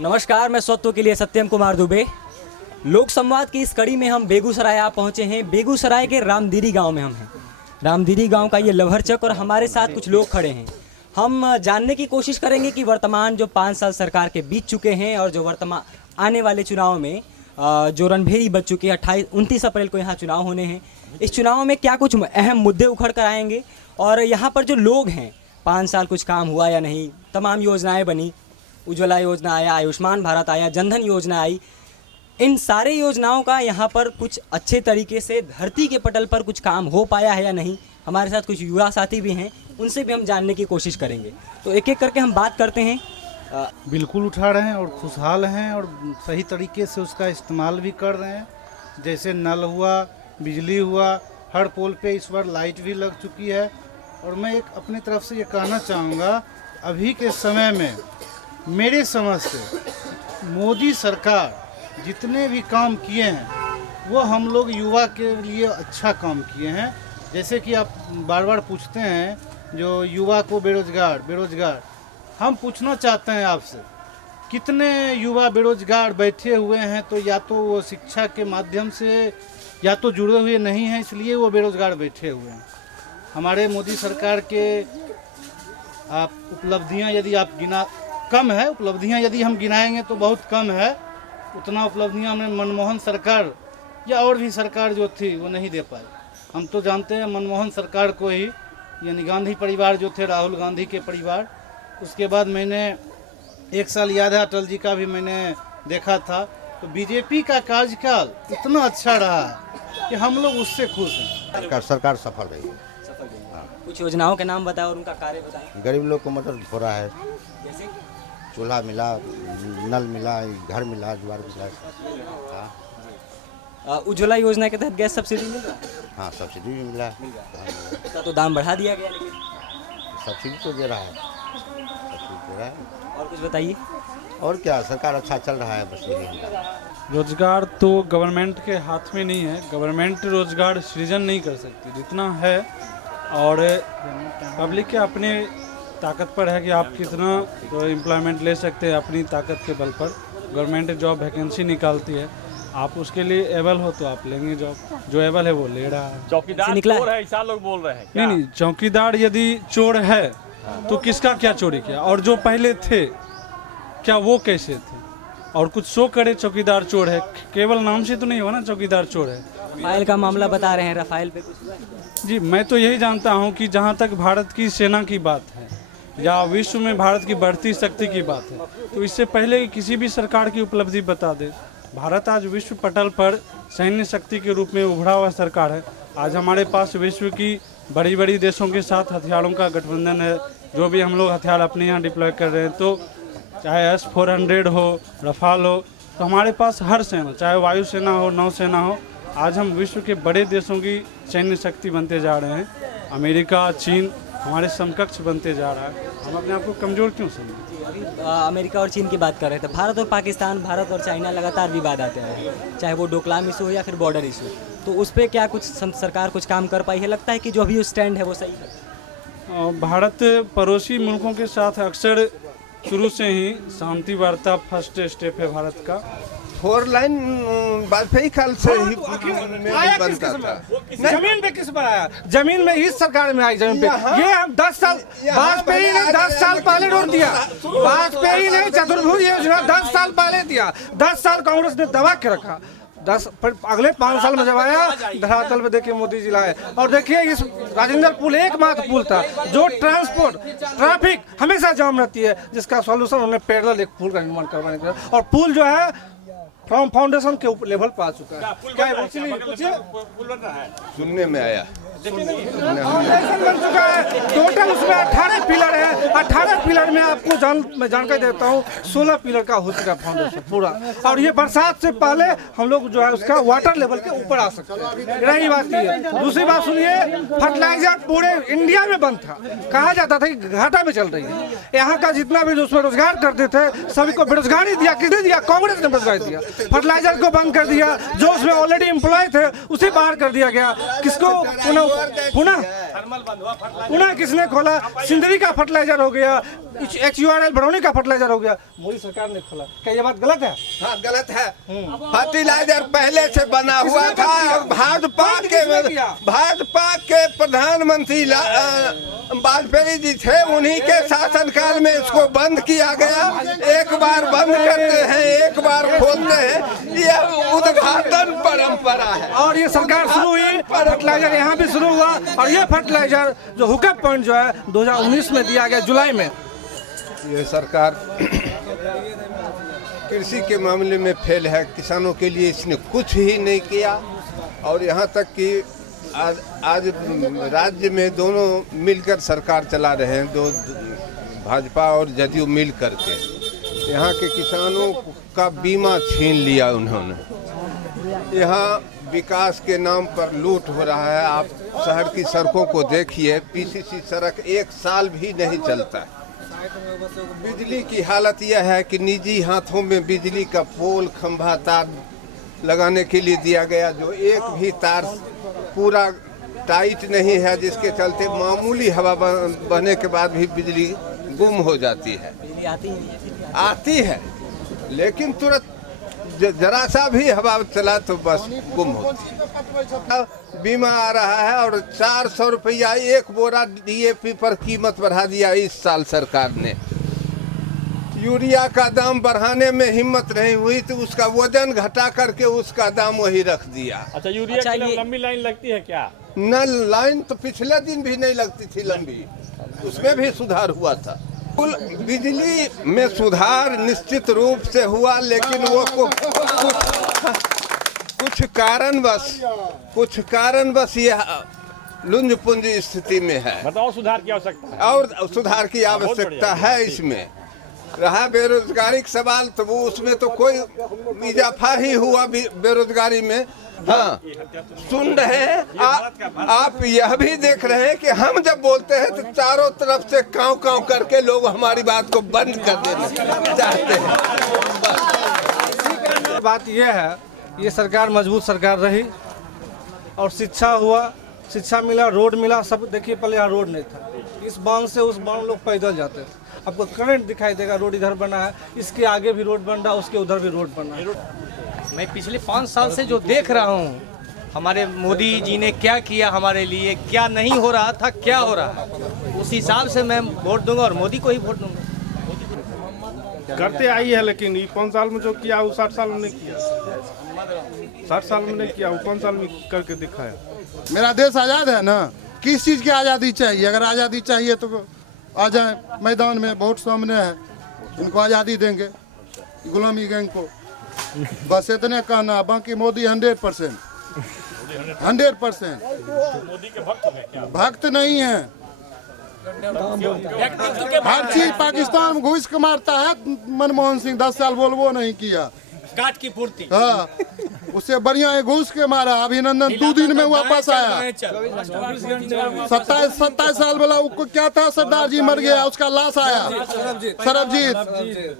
नमस्कार, मैं स्वत्व के लिए सत्यम कुमार दुबे। लोक संवाद की इस कड़ी में हम बेगूसराय आ पहुंचे हैं। बेगूसराय के रामदीरी गांव में हम हैं। रामदीरी गांव का ये लभरचक और हमारे साथ कुछ लोग खड़े हैं। हम जानने की कोशिश करेंगे कि वर्तमान जो 5 साल सरकार के बीत चुके हैं और जो वर्तमान आने वाले चुनाव में जो रणभेरी बच चुकी है, 29 अप्रैल को यहाँ चुनाव होने हैं। इस चुनाव में क्या कुछ अहम मुद्दे उखड़ कर आएंगे और यहाँ पर जो लोग हैं 5 साल कुछ काम हुआ या नहीं, तमाम योजनाएं बनी, उज्ज्वला योजना आया, आयुष्मान भारत आया, जनधन योजना आई, इन सारे योजनाओं का यहाँ पर कुछ अच्छे तरीके से धरती के पटल पर कुछ काम हो पाया है या नहीं। हमारे साथ कुछ युवा साथी भी हैं, उनसे भी हम जानने की कोशिश करेंगे। तो एक एक करके हम बात करते हैं। बिल्कुल उठा रहे हैं और खुशहाल हैं और सही तरीके से उसका इस्तेमाल भी कर रहे हैं। जैसे नल हुआ, बिजली हुआ, हर पोल पे इस बार लाइट भी लग चुकी है। और मैं एक अपनी तरफ से ये कहना चाहूँगा, अभी के समय में मेरे समझ से मोदी सरकार जितने भी काम किए हैं वो हम लोग युवा के लिए अच्छा काम किए हैं। जैसे कि आप बार बार पूछते हैं जो युवा को बेरोजगार, हम पूछना चाहते हैं आपसे, कितने युवा बेरोजगार बैठे हुए हैं? तो या तो वो शिक्षा के माध्यम से या तो जुड़े हुए नहीं हैं, इसलिए वो बेरोजगार बैठे हुए हैं। हमारे मोदी सरकार के आप उपलब्धियां यदि आप कम है, उपलब्धियां यदि हम गिनाएंगे तो बहुत कम है। उतना उपलब्धियां हमें मनमोहन सरकार या और भी सरकार जो थी वो नहीं दे पाई। हम तो जानते हैं मनमोहन सरकार को ही, यानी गांधी परिवार जो थे, राहुल गांधी के परिवार। उसके बाद मैंने 1 साल याद है अटल जी का भी मैंने देखा था। तो बीजेपी का कार्यकाल इतना अच्छा रहा है कि हम लोग उससे खुश हैं। सरकार सफल रही है। कुछ योजनाओं के नाम बताएं और उनका कार्य बताएं। गरीब लोग को मदद हो रहा है, जैसे चूल्हा मिला, नल मिला, घर मिला, द्वार मिला। हाँ, उज्ज्वला योजना के तहत गैस सब्सिडी मिल रहा है? हाँ, सब्सिडी भी मिला। इसका तो दाम बढ़ा दिया गया, लेकिन सब्सिडी तो दे रहा है, सब्सिडी दे रहा है। और कुछ बताइए। और क्या, सरकार अच्छा चल रहा है, बस यही। रोजगार तो गवर्नमेंट के हाथ में नहीं है। गवर्नमेंट रोजगार सृजन नहीं कर सकती, जितना है और पब्लिक के अपने ताकत पर है कि आप कितना एम्प्लॉयमेंट ले सकते हैं अपनी ताकत के बल पर। गवर्नमेंट जॉब वैकेंसी निकालती है, आप उसके लिए एबल हो तो आप लेंगे जॉब। जो एबल है वो ले रहा है। चौकीदार निकला चोर है, ऐसा लोग बोल रहे हैं। नहीं, चौकीदार यदि चोर है तो किसका क्या चोरी किया? और जो पहले थे क्या वो कैसे थे? और कुछ शो करे चौकीदार चोर है, केवल नाम से तो नहीं हुआ ना चौकीदार चोर है। रफाइल का मामला बता रहे हैं, रफाइल पे कुछ हुआ है? जी, मैं तो यही जानता हूं कि जहां तक भारत की सेना की बात है या विश्व में भारत की बढ़ती शक्ति की बात है, तो इससे पहले किसी भी सरकार की उपलब्धि बता दे। भारत आज विश्व पटल पर सैन्य शक्ति के रूप में उभरा हुआ सरकार है। आज हमारे पास विश्व की बड़ी बड़ी देशों के साथ हथियारों का गठबंधन है। जो भी हम लोग हथियार अपने यहाँ डिप्लॉय कर रहे हैं, तो चाहे S-400 हो, रफाल हो, तो हमारे पास हर सेना, चाहे वायुसेना हो, नौसेना हो, आज हम विश्व के बड़े देशों की सैन्य शक्ति बनते जा रहे हैं। अमेरिका, चीन हमारे समकक्ष बनते जा रहा है। हम अपने आप को कमज़ोर क्यों समझें? अभी अमेरिका और चीन की बात कर रहे थे। भारत और पाकिस्तान, भारत और चाइना लगातार विवाद आते हैं, चाहे वो डोकलाम इशू हो या फिर बॉर्डर इशू। तो उस पर क्या कुछ सरकार कुछ काम कर पाई है? लगता है कि जो अभी स्टैंड है वो सही है? भारत पड़ोसी मुल्कों के साथ अक्सर शुरू से ही शांति वार्ता फर्स्ट स्टेप है भारत का। 4 लाइन वाजपेयी काल से ही बनता था। जमीन पे किस पर आया? जमीन में इस सरकार में आई जमीन पे। ये हम 10 साल वाजपेयी ने 10 साल पहले रोक दिया। वाजपेयी ने चतुर्भुज योजना 10 साल पहले दिया। 10 साल कांग्रेस ने दबा के रखा। 10 अगले 5 साल में जब आया धरातल पे देखिए मोदी जी लाए। और देखिए इस राजेंद्र पुल एकमात्र पुल था जो ट्रैफिक हमेशा जाम रहती है, जिसका सॉल्यूशन उन्होंने पैरेलल एक पुल का निर्माण करवाने का। और पुल जो है फ्रॉम फाउंडेशन के ऊपर लेवल पर आ चुका है। क्या सुनने में आया फाउंडेशन बन चुका है। टोटल उसमें 18 पिलर है। 18 पिलर में आपको मैं जानकारी देता हूँ, 16 पिलर का हो चुका फाउंडेशन पूरा। और ये बरसात से पहले हम लोग जो है उसका वाटर लेवल के ऊपर आ सकते हैं। रही बात ये। दूसरी बात सुनिए, फर्टिलाइजर पूरे इंडिया में बंद था। कहा जाता था कि घाटा में चल रही है। यहाँ का जितना भी जो उसमें रोजगार करते थे सभी को बेरोजगारी दिया। किसने दिया? कांग्रेस ने बेरोजगारी दिया। फर्टिलाइजर को बंद कर दिया। जो उसमें ऑलरेडी एम्प्लॉय थे उसे बाहर कर दिया गया। किसको? पुनः किसने खोला? सिंदरी का फर्टिलाइजर हो हो गया, HURL बरौनी का फर्टिलाइजर हो गया, मोदी सरकार ने खोला। क्या ये बात गलत है? हाँ गलत है। फर्टिलाइजर पहले से बना हुआ था और भाजपा के प्रधानमंत्री वाजपेयी जी थे, उन्हीं के शासनकाल में इसको बंद किया गया। एक बार बंद करते हैं, एक बार खोलते हैं, यह उद्घाटन परंपरा है। और ये सरकार शुरू हुई, फर्टिलाइजर यहाँ भी शुरू हुआ, और ये फर्टिलाइजर जो हुकअप पॉइंट जो है 2019 में दिया गया जुलाई में। ये सरकार कृषि के मामले में फेल है। किसानों के लिए इसने कुछ ही नहीं किया, और यहाँ तक कि आज राज्य में दोनों मिलकर सरकार चला रहे हैं, दो भाजपा और जदयू मिल करके। यहाँ के किसानों का बीमा छीन लिया उन्होंने। यहाँ विकास के नाम पर लूट हो रहा है। आप शहर की सड़कों को देखिए, PCC सड़क एक साल भी नहीं चलता। बिजली की हालत यह है कि निजी हाथों में बिजली का पोल, खंभा, तार लगाने के लिए दिया गया, जो एक भी तार पूरा टाइट नहीं है, जिसके चलते मामूली हवा बहने के बाद भी बिजली गुम हो जाती है। आती है लेकिन तुरंत जरा सा भी हवा चला तो बस गुम होती है। बीमा आ रहा है और 400 रुपया एक बोरा DAP पर कीमत बढ़ा दिया इस साल सरकार ने। यूरिया का दाम बढ़ाने में हिम्मत नहीं हुई तो उसका वजन घटा करके उसका दाम वही रख दिया। अच्छा, यूरिया के लिए लंबी लाइन लगती है क्या? न, लाइन तो पिछले दिन भी नहीं लगती थी लंबी, उसमें भी सुधार हुआ था। बिजली में सुधार निश्चित रूप से हुआ, लेकिन वो कुछ कारणवश यह लुंज पुंज स्थिति में है। बताओ, सुधार की आवश्यकता है और सुधार की आवश्यकता है। इसमें रहा बेरोजगारी का सवाल, तो वो उसमें तो कोई इजाफा ही हुआ बेरोजगारी में। हाँ, सुन रहे हैं आप यह भी देख रहे हैं कि हम जब बोलते हैं तो चारों तरफ से कांव कांव करके लोग हमारी बात को बंद कर देना चाहते हैं। बात यह है, ये सरकार मजबूत सरकार रही और शिक्षा हुआ, शिक्षा मिला, रोड मिला, सब। देखिए पहले यहाँ रोड नहीं था, इस बांध से उस बांध लोग पैदल जाते थे। आपको करंट दिखाई देगा, रोड इधर बना है, इसके आगे भी रोड बन रहा है, उसके उधर भी रोड बना है। मैं पिछले 5 साल से जो देख रहा हूँ, हमारे मोदी जी ने क्या किया हमारे लिए, क्या नहीं हो रहा था, क्या हो रहा, उस हिसाब से मैं वोट दूंगा और मोदी को ही वोट दूंगा। करते आई है, लेकिन ये 5 साल में जो किया वो 60 साल में नहीं किया, 60 साल में नहीं किया, वो 5 साल में करके दिखाया। मेरा देश आज़ाद है ना, किस चीज़ की आज़ादी चाहिए? अगर आज़ादी चाहिए तो आ जाए मैदान में, बहुत सामने है, इनको आज़ादी देंगे, गुलामी गैंग को। बस इतने कहना, बाकी मोदी 100%। मोदी के भक्त हैं क्या? भक्त नहीं है, हर चीज पाकिस्तान में घुस के मारता है। मनमोहन सिंह 10 साल बोलबो नहीं किया, काट की पूर्ति। हाँ, उससे बढ़िया है घुस के मारा। अभिनंदन 2 दिन में वापस आया। 27 साल वाला उसको क्या था, सरदार जी मर गया, उसका लाश आया, सरबजीत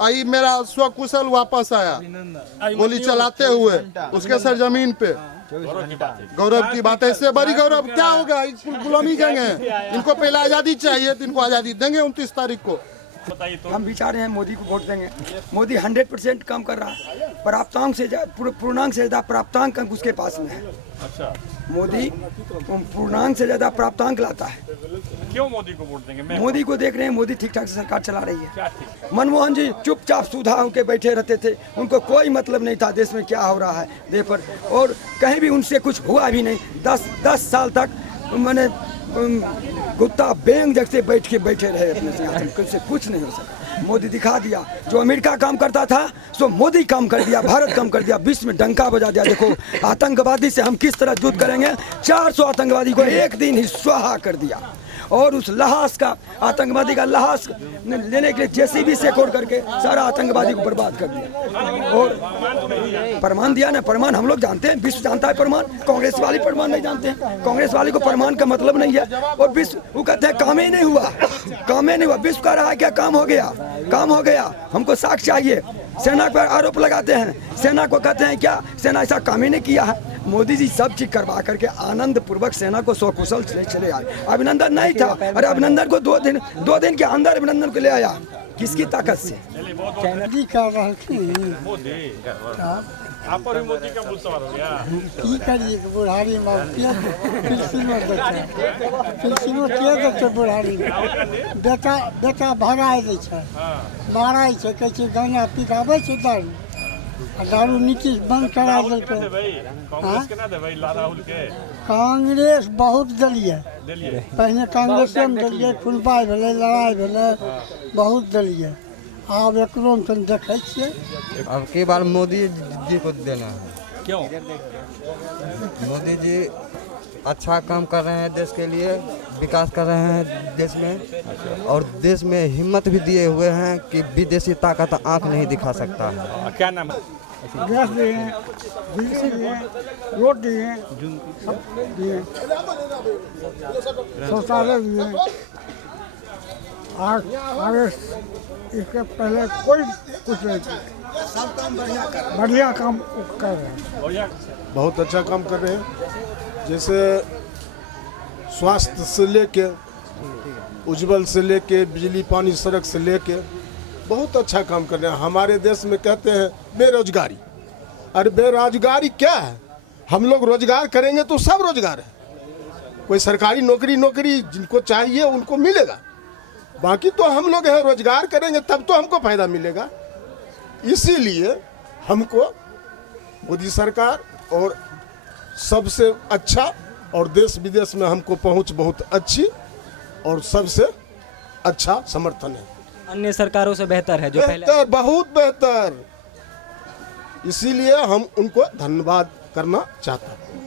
आई मेरा स्वकुशल वापस आया, गोली चलाते हुए उसके सरजमीन पे। गौरव की बात है, इससे बड़ी गौरव क्या होगा? गुलामी गैंग है, इनको पहले आज़ादी चाहिए तो इनको आज़ादी देंगे 29 तारीख को। हम विचार हैं मोदी को वोट देंगे। मोदी 100% काम कर रहा है, प्राप्तांक से पूर्णांक से ज़्यादा प्राप्तांक अंक उसके पास में है। अच्छा, मोदी पूर्णांक से ज़्यादा प्राप्तांक लाता है। क्यों मोदी को वोट देंगे? मोदी को देख रहे हैं, मोदी ठीक ठाक से सरकार चला रही है। मनमोहन जी चुपचाप सुधा होकर बैठे रहते थे, उनको कोई मतलब नहीं था देश में क्या हो रहा है देश पर, और कहीं भी उनसे कुछ हुआ भी नहीं। 10 साल तक मैंने कुत्ता बैंग जैसे बैठे रहे अपने सिंहासन से, कुछ नहीं हो सका। मोदी दिखा दिया, जो अमेरिका काम करता था सो मोदी काम कर दिया, भारत काम कर दिया, विश्व में डंका बजा दिया। देखो आतंकवादी से हम किस तरह युद्ध करेंगे, 400 आतंकवादी को एक दिन ही स्वाहा कर दिया, और उस लहास का आतंकवादी का लहास लेने के लिए JCB से कोड करके सारा आतंकवादी को बर्बाद कर दिया। और प्रमाण दिया ना, प्रमाण हम लोग जानते हैं, विश्व जानता है प्रमाण, कांग्रेस वाली प्रमाण नहीं जानते हैं। कांग्रेस वाली को प्रमाण का मतलब नहीं है, और विश्व वो कहते हैं काम ही नहीं हुआ, काम ही नहीं हुआ। विश्व कह रहा है क्या काम हो गया, काम हो गया, हमको साक्ष्य चाहिए। सेना पर आरोप लगाते हैं, सेना को कहते हैं क्या सेना ऐसा काम ही नहीं किया है। मोदी जी सब चीज करवा करके आनंद पूर्वक सेना को सकुशल चले आए। अभिनंदन नहीं था, अरे अभिनंदन को 2 दिन के अंदर अभिनंदन को ले आया, किसकी ताकत से? मोदी आप पर भी मोदी का भूत सवार हो गया। की करिए बुढ़ारी में बुढ़ारी बेटा भगाए दै छै, मारै छै, कहै छै गाना पिटाबै छै दारू, आ दारू नीतीश बंद करा देलकै। कांग्रेस के ना देबै राहुल के? कांग्रेस बहुत देलिए, पहले कांग्रेसे में देलिए, खुनपाई भेलै, लड़ाई भेलै, बहुत देलिए। अब एकरो में देखै छियै। अब की बार मोदी जी को देना है। क्यों? मोदी जी अच्छा काम कर रहे हैं, देश के लिए विकास कर रहे हैं देश में, और देश में हिम्मत भी दिए हुए हैं कि विदेशी ताकत आंख नहीं दिखा सकता है। क्या नाम है? गैस दिए, बिजली दिए, रोड दिए, सब दिए, शौचालय दिए। आगे इसके पहले कोई कुछ नहीं था, बढ़िया काम कर रहे हैं। बहुत अच्छा काम कर रहे हैं, जैसे स्वास्थ्य से लेके, उज्जवल से लेके, बिजली पानी सड़क से लेके बहुत अच्छा काम कर रहे हैं। हमारे देश में कहते हैं बेरोजगारी, अरे बेरोजगारी क्या है? हम लोग रोजगार करेंगे तो सब रोजगार है। कोई सरकारी नौकरी जिनको चाहिए उनको मिलेगा, बाकी तो हम लोग हैं रोजगार करेंगे तब तो हमको फायदा मिलेगा। इसीलिए हमको मोदी सरकार और सबसे अच्छा, और देश विदेश में हमको पहुंच बहुत अच्छी और सबसे अच्छा समर्थन है। अन्य सरकारों से बेहतर है जो पहले? बेहतर, बहुत बेहतर। इसीलिए हम उनको धन्यवाद करना चाहता हूँ।